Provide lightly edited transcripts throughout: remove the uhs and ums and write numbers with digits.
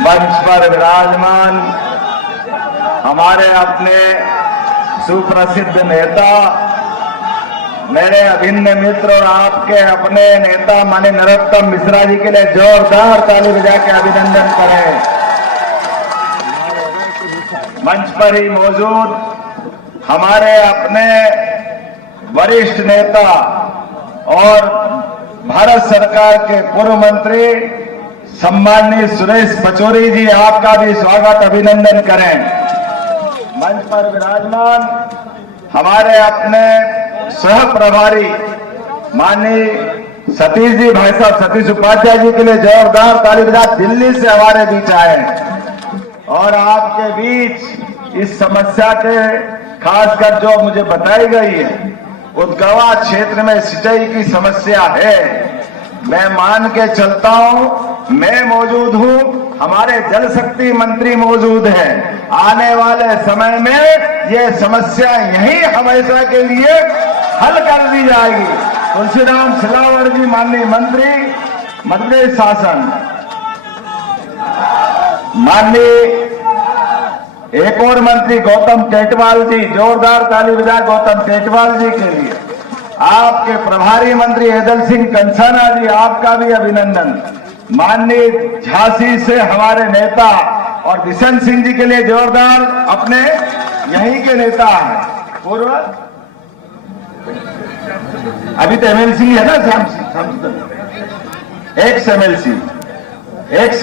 मंच पर विराजमान हमारे अपने सुप्रसिद्ध नेता, मेरे अभिन्न मित्र और आपके अपने नेता माननीय नरोत्तम मिश्रा जी के लिए जोरदार ताली बजा के अभिनंदन करें। मंच पर ही मौजूद हमारे अपने वरिष्ठ नेता और भारत सरकार के पूर्व मंत्री सम्माननीय सुरेश पचौरी जी, आपका भी स्वागत अभिनंदन करें। मंच पर विराजमान हमारे अपने सह प्रभारी माननीय सतीश जी, भाई साहब सतीश उपाध्याय जी के लिए जोरदार ताली बजा, दिल्ली से हमारे बीच आए और आपके बीच इस समस्या के खासकर जो मुझे बताई गई है, उद्गवा क्षेत्र में सिंचाई की समस्या है। मैं मान के चलता हूं, मैं मौजूद हूं, हमारे जल शक्ति मंत्री मौजूद हैं। आने वाले समय में ये समस्या यही हमेशा के लिए हल कर दी जाएगी। तुलसीराम सिलावट जी माननीय मंत्री मध्य प्रदेश शासन, माननीय एक और मंत्री गौतम टेटवाल जी, जोरदार ताली बजा गौतम टेटवाल जी के लिए। आपके प्रभारी मंत्री एदल सिंह कंसाना जी, आपका भी अभिनंदन। माननीय झांसी से हमारे नेता और बिशन सिंह जी के लिए जोरदार, अपने यहीं के नेता हैं पूर्व, अभी तो एमएलसी है ना, एक्स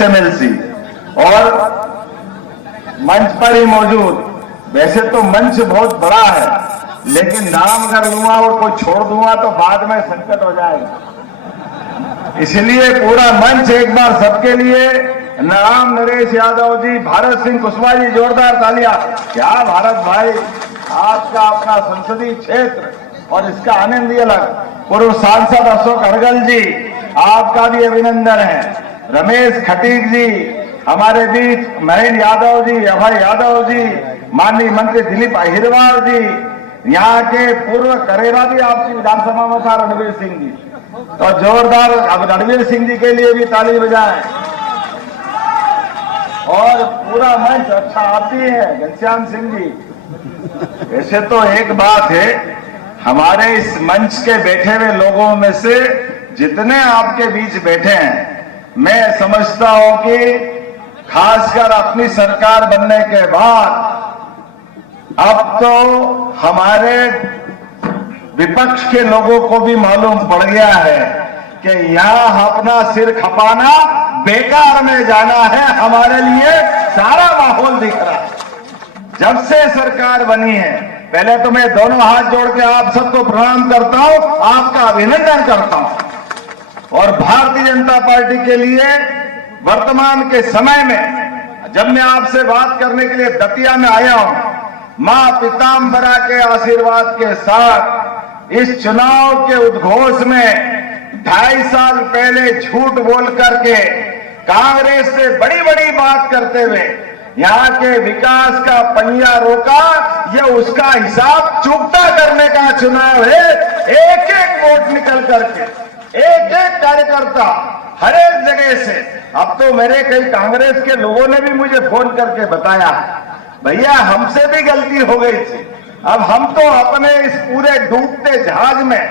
एमएलसी और मंच पर ही मौजूद। वैसे तो मंच बहुत बड़ा है, लेकिन नाम अगर लूंगा और कोई छोड़ दूंगा तो बाद में संकट हो जाएगा, इसलिए पूरा मंच एक बार सबके लिए। नाम नरेश यादव जी, भारत सिंह कुशवाहा जी, जोरदार तालियां। क्या भारत भाई, आपका अपना संसदीय क्षेत्र और इसका आनंद ही अलग। पूर्व सांसद अशोक अरगल जी, आपका भी अभिनंदन है। रमेश खटीक जी हमारे बीच, महेंद्र यादव जी, अभय यादव जी, माननीय मंत्री दिलीप अहिरवार जी, यहाँ के पूर्व करेरा भी आपकी विधानसभा में था रणवीर सिंह जी, तो जोरदार अब रणवीर सिंह जी के लिए भी ताली बजाएं। और पूरा मंच अच्छा आप भी है घनश्याम सिंह जी। वैसे तो एक बात है, हमारे इस मंच के बैठे हुए लोगों में से जितने आपके बीच बैठे हैं, मैं समझता हूं कि खासकर अपनी सरकार बनने के बाद अब तो हमारे विपक्ष के लोगों को भी मालूम पड़ गया है कि यहां अपना सिर खपाना बेकार में जाना है। हमारे लिए सारा माहौल दिख रहा है जब से सरकार बनी है। पहले तो मैं दोनों हाथ जोड़ के आप सबको प्रणाम करता हूं, आपका अभिनंदन करता हूं। और भारतीय जनता पार्टी के लिए वर्तमान के समय में जब मैं आपसे बात करने के लिए दतिया में आया हूं, मां पीताम्बरा के आशीर्वाद के साथ इस चुनाव के उद्घोष में 2.5 साल पहले झूठ बोल करके कांग्रेस से बड़ी बड़ी बात करते हुए यहाँ के विकास का पहिया रोका, यह उसका हिसाब चुकता करने का चुनाव है। एक एक वोट निकल करके, एक एक कार्यकर्ता हर एक जगह से। अब तो मेरे कई कांग्रेस के लोगों ने भी मुझे फोन करके बताया, भैया हमसे भी गलती हो गई थी, अब हम तो अपने इस पूरे डूबते जहाज में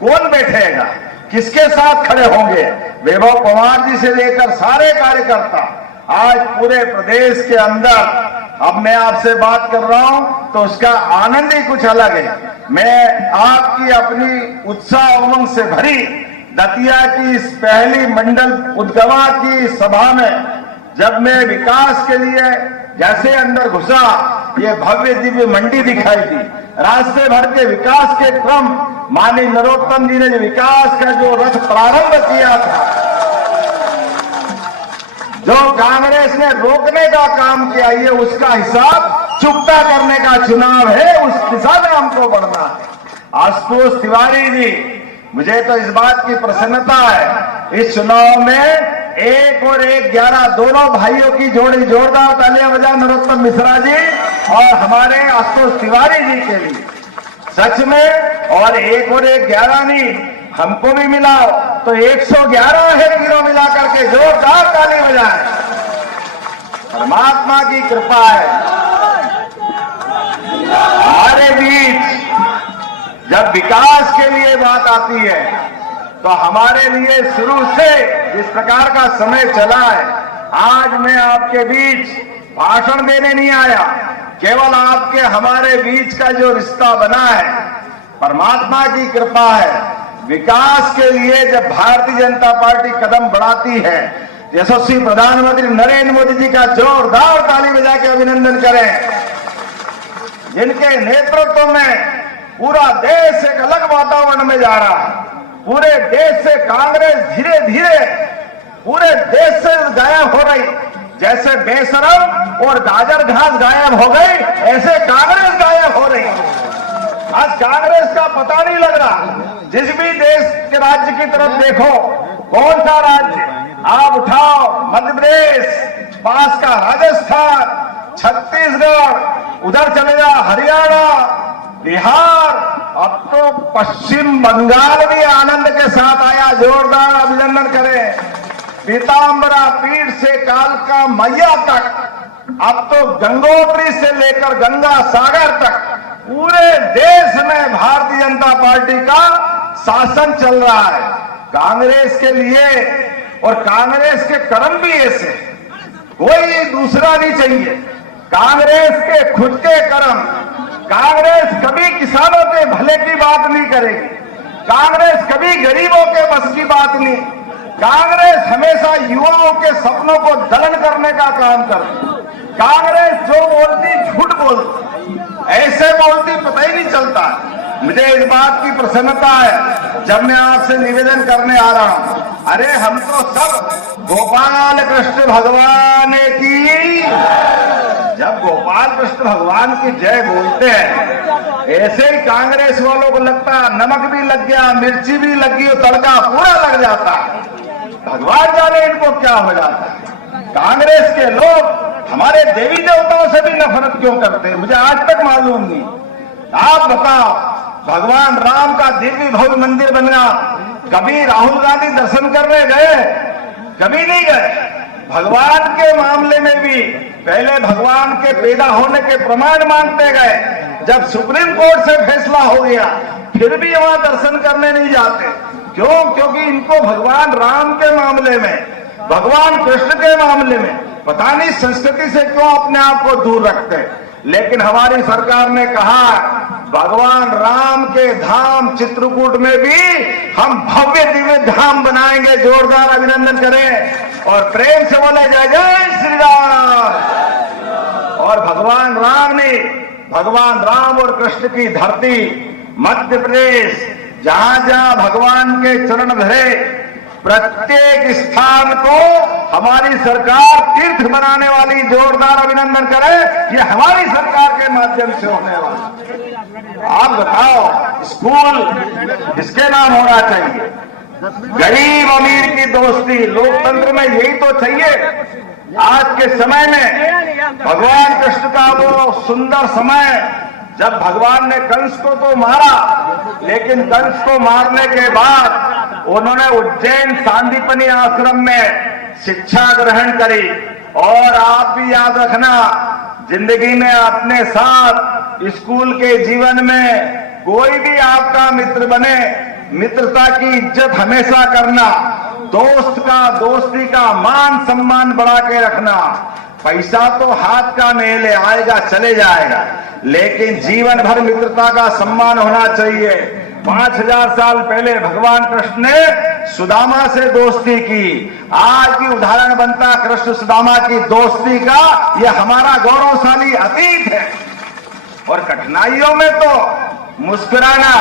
कौन बैठेगा, किसके साथ खड़े होंगे। वैभव पवार जी से लेकर सारे कार्यकर्ता आज पूरे प्रदेश के अंदर, अब मैं आपसे बात कर रहा हूं तो उसका आनंद ही कुछ अलग है। मैं आपकी अपनी उत्साह उमंग से भरी दतिया की इस पहली मंडल उद्गवा की सभा में जब मैं विकास के लिए जैसे अंदर घुसा, ये भव्य दिव्य मंडी दिखाई दी। रास्ते भर के विकास के क्रम, माननीय नरोत्तम जी ने जो विकास का जो रथ प्रारंभ किया था, जो कांग्रेस ने रोकने का काम किया, ये उसका हिसाब चुकता करने का चुनाव है, उस दिशा में हमको बढ़ना है। आशुतोष तिवारी जी, मुझे तो इस बात की प्रसन्नता है, इस चुनाव में 1 और 1 11 दोनों भाइयों की जोड़ी, जोरदार तालियां बजा नरोत्तम मिश्रा जी और हमारे आशुतोष तिवारी जी के लिए। सच में, और 1 और 1 11 नहीं, हमको भी मिला तो 111 है तीनों मिला करके, जोरदार ताली बजाएं। परमात्मा की कृपा है। हमारे बीच जब विकास के लिए बात आती है तो हमारे लिए शुरू से इस प्रकार का समय चला है। आज मैं आपके बीच भाषण देने नहीं आया, केवल आपके हमारे बीच का जो रिश्ता बना है परमात्मा की कृपा है। विकास के लिए जब भारतीय जनता पार्टी कदम बढ़ाती है, यशस्वी प्रधानमंत्री नरेंद्र मोदी जी का जोरदार ताली बजा के अभिनंदन करें। जिनके नेतृत्व में पूरा देश एक अलग वातावरण में जा रहा है। पूरे देश से कांग्रेस धीरे धीरे पूरे देश से गायब हो रही। जैसे बेशरम और गाजर घास गायब हो गई, ऐसे कांग्रेस गायब हो रही। आज कांग्रेस का पता नहीं लग रहा। जिस भी देश के राज्य की तरफ देखो, कौन सा राज्य आप उठाओ, मध्य प्रदेश, पास का राजस्थान, छत्तीसगढ़, उधर चले जाओ हरियाणा, बिहार, अब तो पश्चिम बंगाल भी आनंद के साथ आया। जोरदार अभिनंदन करें। पीताम्बरा पीठ से कालका मैया तक, अब तो गंगोत्री से लेकर गंगा सागर तक पूरे देश में भारतीय जनता पार्टी का शासन चल रहा है। कांग्रेस के लिए और कांग्रेस के कर्म भी ऐसे, कोई दूसरा नहीं चाहिए। कांग्रेस के खुद के कर्म। कांग्रेस कभी किसानों के भले की बात नहीं करेगी। कांग्रेस कभी गरीबों के बस की बात नहीं। कांग्रेस हमेशा युवाओं के सपनों को दलन करने का काम करती। कांग्रेस जो बोलती झूठ बोलती, ऐसे बोलती पता ही नहीं चलता। मुझे इस बात की प्रसन्नता है जब मैं आपसे निवेदन करने आ रहा हूं। अरे हम तो सब गोपाल कृष्ण भगवान की, जब गोपाल कृष्ण भगवान की जय बोलते हैं, ऐसे ही कांग्रेस वालों को लगता है नमक भी लग गया, मिर्ची भी लग गई, तड़का पूरा लग जाता। भगवान जाने इनको क्या हो जाता है। कांग्रेस के लोग हमारे देवी देवताओं से भी नफरत क्यों करते हैं, मुझे आज तक मालूम नहीं। आप बताओ, भगवान राम का दिव्य भव्य मंदिर बना, कभी राहुल गांधी दर्शन करने गए? कभी नहीं गए। भगवान के मामले में भी पहले भगवान के पैदा होने के प्रमाण मानते गए। जब सुप्रीम कोर्ट से फैसला हो गया, फिर भी वहां दर्शन करने नहीं जाते। क्यों? क्योंकि इनको भगवान राम के मामले में, भगवान कृष्ण के मामले में पता नहीं संस्कृति से क्यों अपने आप को दूर रखते। लेकिन हमारी सरकार ने कहा भगवान राम के धाम चित्रकूट में भी हम भव्य दिव्य धाम बनाएंगे। जोरदार अभिनंदन करें और प्रेम से बोले जय जय श्री राम। और भगवान राम ने, भगवान राम और कृष्ण की धरती मध्य प्रदेश, जहां जहां भगवान के चरण धरे, प्रत्येक स्थान को हमारी सरकार तीर्थ बनाने वाली। जोरदार अभिनंदन करें, ये हमारी सरकार के माध्यम से होने वाला। आप बताओ, स्कूल इसके नाम होना चाहिए, गरीब अमीर की दोस्ती। लोकतंत्र में यही तो चाहिए। आज के समय में भगवान कृष्ण का वो सुंदर समय, जब भगवान ने कंस को तो मारा, लेकिन कंस को मारने के बाद उन्होंने उज्जैन सांदीपनि आश्रम में शिक्षा ग्रहण करी। और आप भी याद रखना, जिंदगी में अपने साथ स्कूल के जीवन में कोई भी आपका मित्र बने, मित्रता की इज्जत हमेशा करना, दोस्त का दोस्ती का मान सम्मान बढ़ा के रखना। पैसा तो हाथ का मेल है, आएगा चले जाएगा, लेकिन जीवन भर मित्रता का सम्मान होना चाहिए। 5000 साल पहले भगवान कृष्ण ने सुदामा से दोस्ती की। आज भी उदाहरण बनता कृष्ण सुदामा की दोस्ती का। यह हमारा गौरवशाली अतीत है। और कठिनाइयों में तो मुस्कुराना,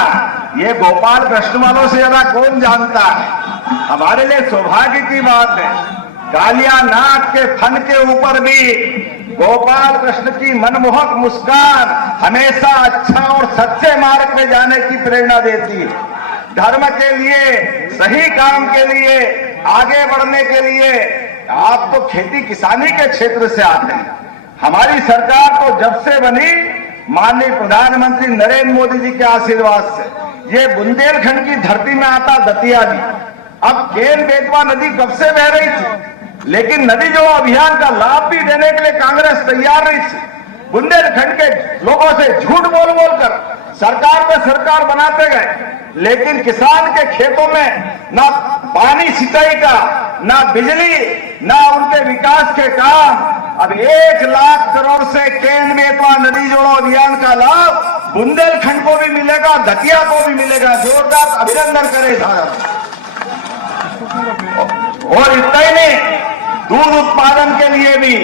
ये गोपाल कृष्ण वालों से ज्यादा कौन जानता है। हमारे लिए सौभाग्य की बात है, कालिया नाग के फन के ऊपर भी गोपाल कृष्ण की मनमोहक मुस्कान हमेशा अच्छा और सच्चे मार्ग में जाने की प्रेरणा देती। धर्म के लिए, सही काम के लिए, आगे बढ़ने के लिए। आप तो खेती किसानी के क्षेत्र से आते हैं। हमारी सरकार तो जब से बनी, माननीय प्रधानमंत्री नरेंद्र मोदी जी के आशीर्वाद से, ये बुंदेलखंड की धरती में आता दतिया भी। अब केन बेतवा नदी कब से बह रही थी, लेकिन नदी जोड़ो अभियान का लाभ भी देने के लिए कांग्रेस तैयार नहीं थी। बुंदेलखंड के लोगों से झूठ बोल बोल कर सरकार पे सरकार बनाते गए, लेकिन किसान के खेतों में ना पानी सिंचाई का, ना बिजली, ना उनके विकास के काम। अब 1 लाख करोड़ से केंद्र बेतवा नदी जोड़ो अभियान का लाभ बुंदेलखंड को भी मिलेगा, दतिया को भी मिलेगा। जोरदार अभिनंदन करें साहब। और इतना ही नहीं, दूध उत्पादन के लिए भी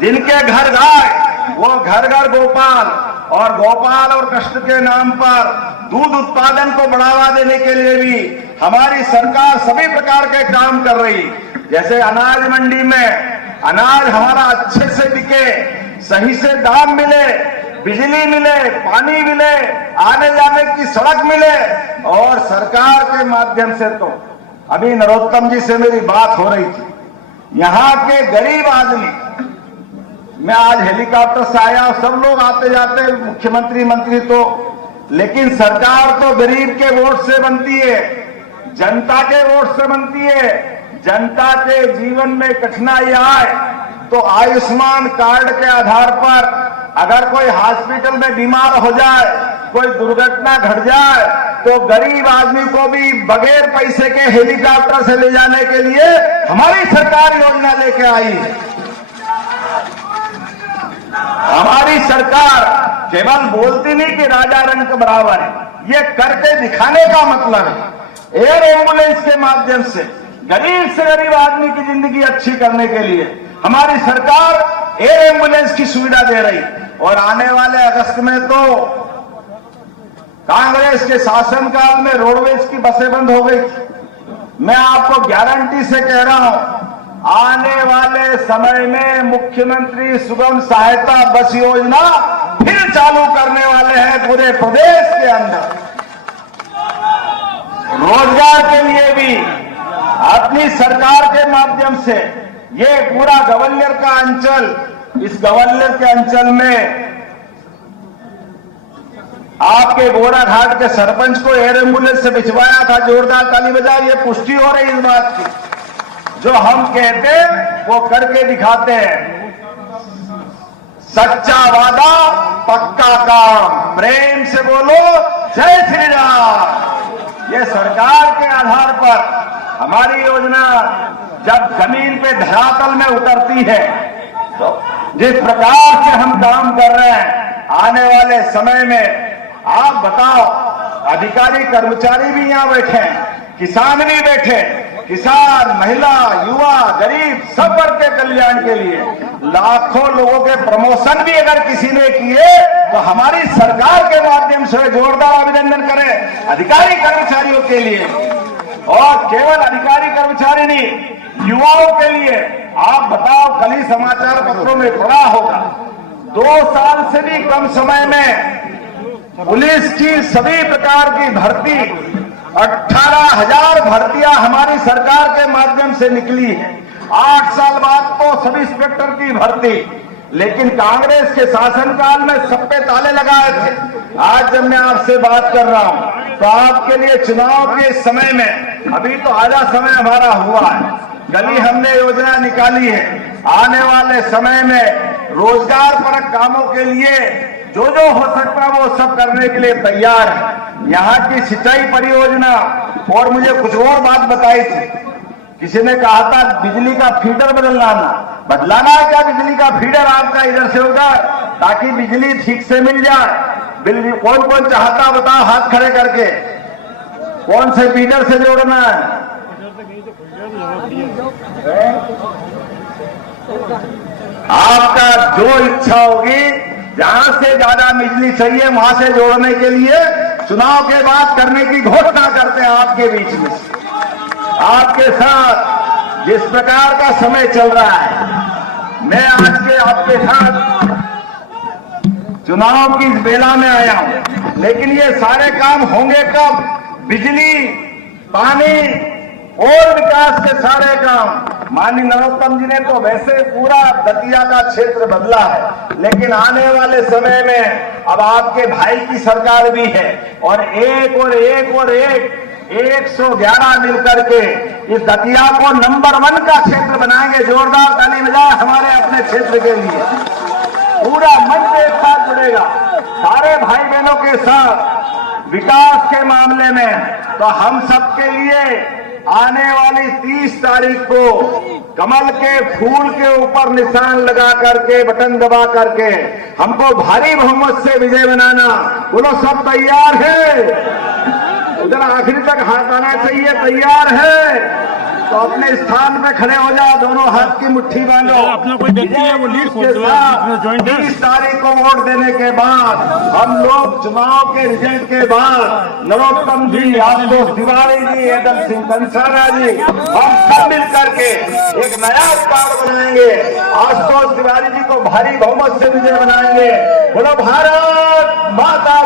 जिनके घर गाय वो घर घर गोपाल, और गोपाल और कृष्ण के नाम पर दूध उत्पादन को बढ़ावा देने के लिए भी हमारी सरकार सभी प्रकार के काम कर रही। जैसे अनाज मंडी में अनाज हमारा अच्छे से बिके, सही से दाम मिले, बिजली मिले, पानी मिले, आने जाने की सड़क मिले, और सरकार के माध्यम से तो अभी नरोत्तम जी से मेरी बात हो रही थी, यहाँ के गरीब आदमी, मैं आज हेलीकॉप्टर से आया, सब लोग आते जाते मुख्यमंत्री मंत्री तो, लेकिन सरकार तो गरीब के वोट से बनती है, जनता के वोट से बनती है। जनता के जीवन में कठिनाई आए तो आयुष्मान कार्ड के आधार पर अगर कोई हॉस्पिटल में बीमार हो जाए, कोई दुर्घटना घट जाए, तो गरीब आदमी को भी बगैर पैसे के हेलीकॉप्टर से ले जाने के लिए हमारी सरकार योजना लेके आई है। हमारी सरकार केवल बोलती नहीं कि राजा रंग के बराबर है, ये करके दिखाने का मतलब है। एयर एम्बुलेंस के माध्यम से गरीब से गरीब आदमी की जिंदगी अच्छी करने के लिए हमारी सरकार एयर एम्बुलेंस की सुविधा दे रही। और आने वाले अगस्त में तो कांग्रेस के शासनकाल में रोडवेज की बसें बंद हो गई थी। मैं आपको गारंटी से कह रहा हूं, आने वाले समय में मुख्यमंत्री सुगम सहायता बस योजना फिर चालू करने वाले हैं पूरे प्रदेश के अंदर। रोजगार के लिए भी अपनी सरकार के माध्यम से ये पूरा ग्वालियर का अंचल, इस ग्वालियर के अंचल में आपके गोराघाट के सरपंच को एयर एम्बुलेंस से भिजवाया था। जोरदार ताली बजाओ, ये पुष्टि हो रही इस बात की। जो हम कहते वो करके दिखाते हैं। सच्चा वादा पक्का काम, प्रेम से बोलो जय श्री राम। ये सरकार के आधार पर हमारी योजना जब जमीन पे धरातल में उतरती है तो जिस प्रकार से हम काम कर रहे हैं, आने वाले समय में आप बताओ, अधिकारी कर्मचारी भी यहां बैठे हैं, किसान भी बैठे, किसान, महिला, युवा, गरीब, सब वर्ग के कल्याण के लिए लाखों लोगों के प्रमोशन भी अगर किसी ने किए तो हमारी सरकार के माध्यम से जोरदार अभिनंदन करें अधिकारी कर्मचारियों के लिए। और केवल अधिकारी कर्मचारी नहीं, युवाओं के लिए आप बताओ, कल ही समाचार पत्रों में पढ़ा होगा, 2 साल से भी कम समय में पुलिस की सभी प्रकार की भर्ती 18,000 भर्तियां हमारी सरकार के माध्यम से निकली है। 8 साल बाद तो सब इंस्पेक्टर की भर्ती, लेकिन कांग्रेस के शासनकाल में सब पे ताले लगाए थे। आज जब मैं आपसे बात कर रहा हूं तो आपके लिए चुनाव के समय में अभी तो आधा समय हमारा हुआ है, गली हमने योजना निकाली है। आने वाले समय में रोजगार परक कामों के लिए जो जो हो सकता है वो सब करने के लिए तैयार है। यहाँ की सिंचाई परियोजना, और मुझे कुछ और बात बताई थी, किसी ने कहा था बिजली का फीडर बदलाना है क्या? बिजली का फीडर आपका इधर से उधर, ताकि बिजली ठीक से मिल जाए। बिजली कौन कौन चाहता बताओ हाथ खड़े करके, कौन से फीडर से जोड़ना है? आपका जो इच्छा होगी, जहां से ज्यादा बिजली चाहिए वहां से जोड़ने के लिए चुनाव के बाद करने की घोषणा करते हैं आपके बीच में। आपके साथ जिस प्रकार का समय चल रहा है, मैं आज के आपके साथ चुनाव की इस बेला में आया हूं, लेकिन ये सारे काम होंगे कब? बिजली, पानी और विकास के सारे काम। माननीय नरोत्तम जी ने तो वैसे पूरा दतिया का क्षेत्र बदला है, लेकिन आने वाले समय में अब आपके भाई की सरकार भी है, और एक 111 मिलकर के इस दतिया को नंबर 1 का क्षेत्र बनाएंगे। जोरदार ताली बजाएं हमारे अपने क्षेत्र के लिए। पूरा मंच एक साथ जुड़ेगा सारे भाई बहनों के साथ विकास के मामले में। तो हम सबके लिए आने वाली 30 तारीख को कमल के फूल के ऊपर निशान लगा करके बटन दबा करके हमको भारी बहुमत से विजय बनाना। बोलो सब तैयार है? उधर आखिरी तक हाथ आना चाहिए। तैयार है तो अपने स्थान पे खड़े हो जाओ, दोनों हाथ की मुट्ठी बांधो। अपना कोई व्यक्ति है वो लीड खोल दो, अपना जॉइंट है। 30 तारीख को वोट देने के बाद हम लोग चुनाव के रिजल्ट के बाद नरोत्तम जी, आशुतोष तिवारी जी, एदल सिंह कंसारा जी, हम सब मिल करके एक नया रिकॉर्ड बनाएंगे। आशुतोष तिवारी जी को भारी बहुमत से विजय बनाएंगे। बोलो भारत माता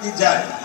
की जय।